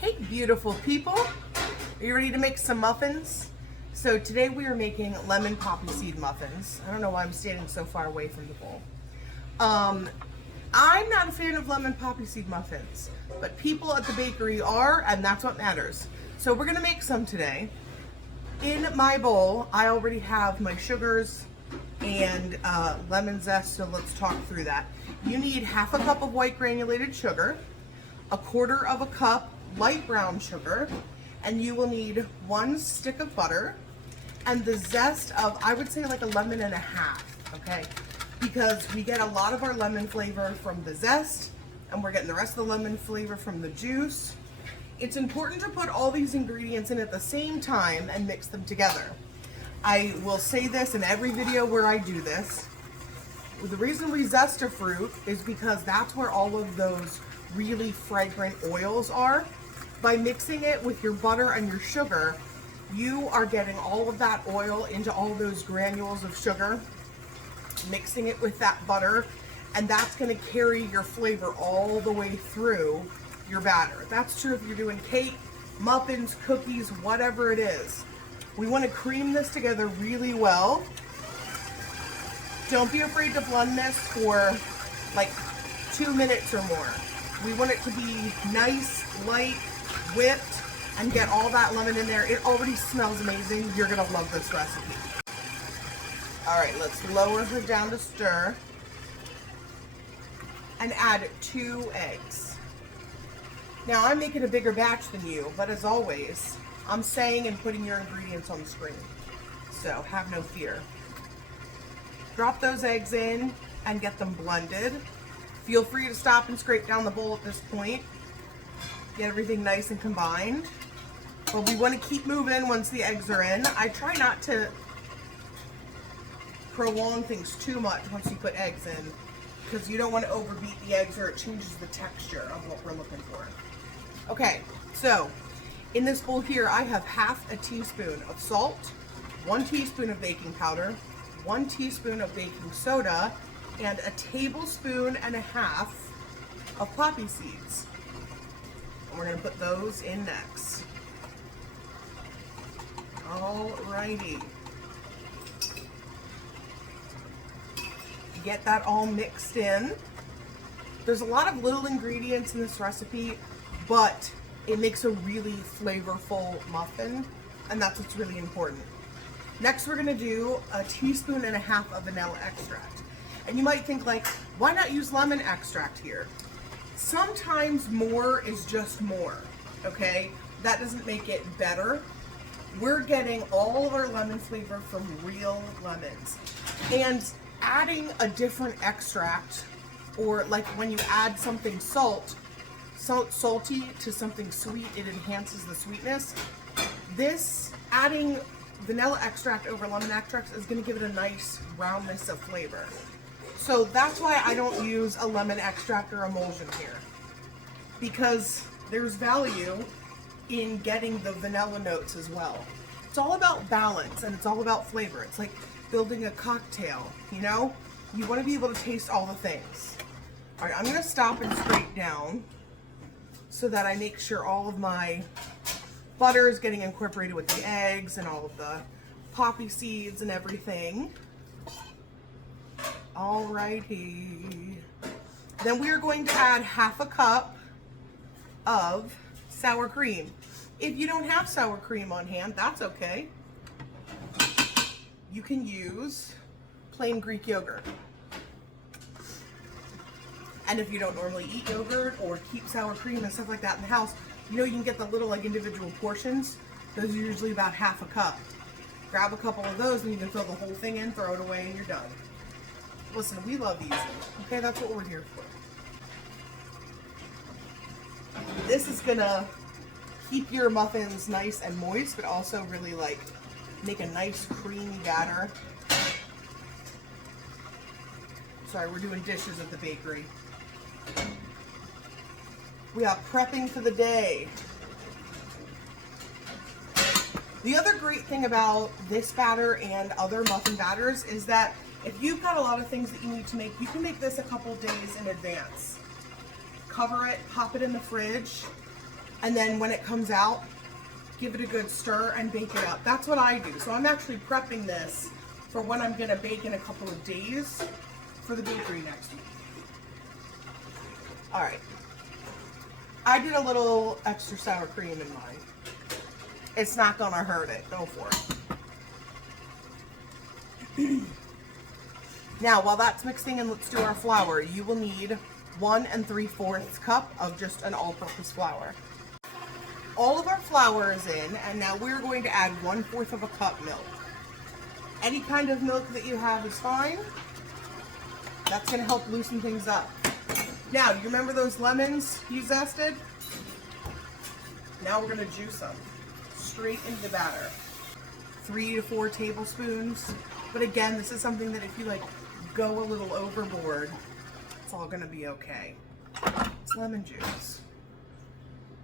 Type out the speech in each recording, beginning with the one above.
Hey beautiful people, are you ready to make some muffins? So today we are making lemon poppy seed muffins. I don't know why I'm standing so far away from the bowl. I'm not a fan of lemon poppy seed muffins, but people at the bakery are, and that's what matters. So we're gonna make some today. In my bowl, I already have my sugars and lemon zest, so let's talk through that. You need half a cup of white granulated sugar, a quarter of a cup light brown sugar, and you will need 1 stick of butter and the zest of, I would say, like a lemon and a half, okay? Because we get a lot of our lemon flavor from the zest and we're getting the rest of the lemon flavor from the juice. It's important to put all these ingredients in at the same time and mix them together. I will say this in every video where I do this. The reason we zest a fruit is because that's where all of those really fragrant oils are. By mixing it with your butter and your sugar, you are getting all of that oil into all those granules of sugar, mixing it with that butter, and that's going to carry your flavor all the way through your batter. That's true if you're doing cake, muffins, cookies, whatever it is. We want to cream this together really well. Don't be afraid to blend this for like 2 minutes or more. We want it to be nice, light, whipped, and get all that lemon in there. It already smells amazing. You're gonna love this recipe. All right, let's lower her down to stir and add 2 eggs. Now I'm making a bigger batch than you, but as always, I'm saying and putting your ingredients on the screen, so have no fear. Drop those eggs in and get them blended. Feel free to stop and scrape down the bowl at this point. Get everything nice and combined. But we want to keep moving once the eggs are in. I try not to prolong things too much once you put eggs in, because you don't want to overbeat the eggs or it changes the texture of what we're looking for. Okay, so in this bowl here, I have half a teaspoon of salt, 1 teaspoon of baking powder, 1 teaspoon of baking soda, and a tablespoon and a half of poppy seeds. And we're going to put those in next. Alrighty. Get that all mixed in. There's a lot of little ingredients in this recipe, but it makes a really flavorful muffin, and that's what's really important. Next, we're gonna do a teaspoon and a half of vanilla extract. And you might think, like, why not use lemon extract here? Sometimes more is just more, okay? That doesn't make it better. We're getting all of our lemon flavor from real lemons. And adding a different extract, or like when you add something salty to something sweet, it enhances the sweetness. This, adding vanilla extract over lemon extract, is gonna give it a nice roundness of flavor. So that's why I don't use a lemon extract or emulsion here, because there's value in getting the vanilla notes as well. It's all about balance and it's all about flavor. It's like building a cocktail, you know? You want to be able to taste all the things. All right, I'm gonna stop and scrape down so that I make sure all of my butter is getting incorporated with the eggs and all of the poppy seeds and everything. Alrighty. Then we are going to add half a cup of sour cream. If you don't have sour cream on hand, that's okay. You can use plain Greek yogurt. And if you don't normally eat yogurt or keep sour cream and stuff like that in the house, you know, you can get the little like individual portions. Those are usually about half a cup. Grab a couple of those and you can fill the whole thing in, throw it away, and you're done. Listen, we love easy. Okay, that's what we're here for. This is gonna keep your muffins nice and moist, but also really like make a nice creamy batter. Sorry, we're doing dishes at the bakery. We are prepping for the day. The other great thing about this batter and other muffin batters is that if you've got a lot of things that you need to make, you can make this a couple days in advance. Cover it, pop it in the fridge, And then when it comes out, give it a good stir and bake it up. That's what I do. So I'm actually prepping this for when I'm gonna bake in a couple of days for the bakery next week. All right. I did a little extra sour cream in mine. It's not gonna hurt it. Go for it. Now, while that's mixing and let's do our flour, you will need 1 3/4 cup of just an all-purpose flour. All of our flour is in, and now we're going to add 1/4 of a cup milk. Any kind of milk that you have is fine. That's gonna help loosen things up. Now, you remember those lemons you zested? Now we're gonna juice them straight into the batter. 3 to 4 tablespoons. But again, this is something that if you like go a little overboard, it's all gonna be okay. It's lemon juice.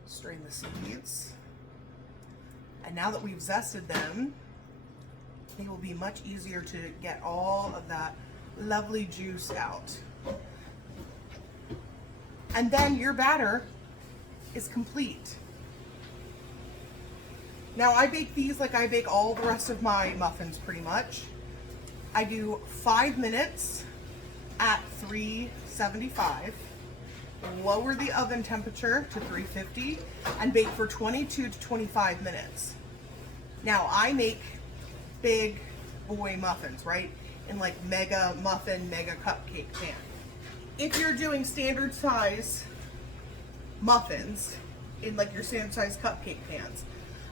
Strain the seeds. And now that we've zested them, they will be much easier to get all of that lovely juice out. And then your batter is complete. Now I bake these like I bake all the rest of my muffins pretty much. I do 5 minutes at 375, lower the oven temperature to 350, and bake for 22 to 25 minutes. Now I make big boy muffins, right? In like mega muffin, mega cupcake pan. If you're doing standard size muffins in like your standard size cupcake pans,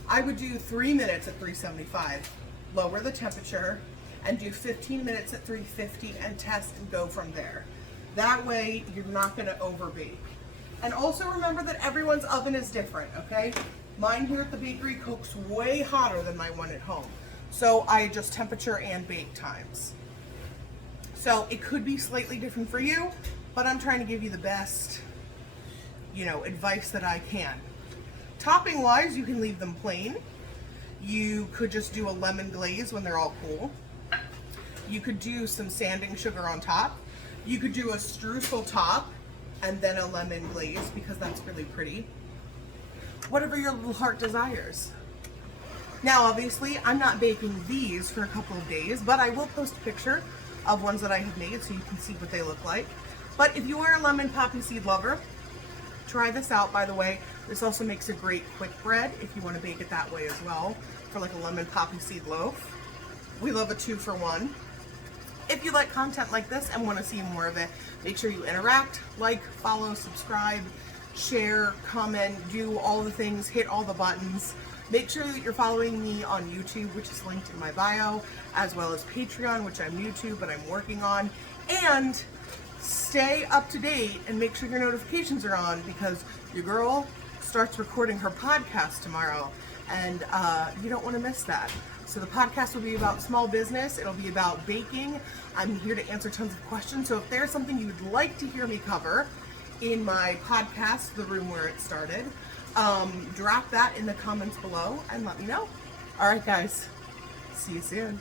I would do 3 minutes at 375, lower the temperature, and do 15 minutes at 350 and test and go from there. That way you're not gonna overbake. And also remember that everyone's oven is different, okay? Mine here at the bakery cooks way hotter than my one at home. So I adjust temperature and bake times. So it could be slightly different for you, but I'm trying to give you the best, advice that I can. Topping wise, you can leave them plain. You could just do a lemon glaze when they're all cool. You could do some sanding sugar on top. You could do a streusel top and then a lemon glaze because that's really pretty. Whatever your little heart desires. Now, obviously, I'm not baking these for a couple of days, but I will post a picture of ones that I have made so you can see what they look like. But if you are a lemon poppy seed lover, try this out, by the way. This also makes a great quick bread if you want to bake it that way as well, for like a lemon poppy seed loaf. We love a 2-for-1. If you like content like this and want to see more of it, make sure you interact, like, follow, subscribe, share, comment, do all the things, hit all the buttons. Make sure that you're following me on YouTube, which is linked in my bio, as well as Patreon, which I'm new to, but I'm working on. And stay up to date and make sure your notifications are on because your girl starts recording her podcast tomorrow, and you don't want to miss that. So the podcast will be about small business. It'll be about baking. I'm here to answer tons of questions. So if there's something you would like to hear me cover in my podcast, The Room Where It Started, drop that in the comments below and let me know. All right, guys. See you soon.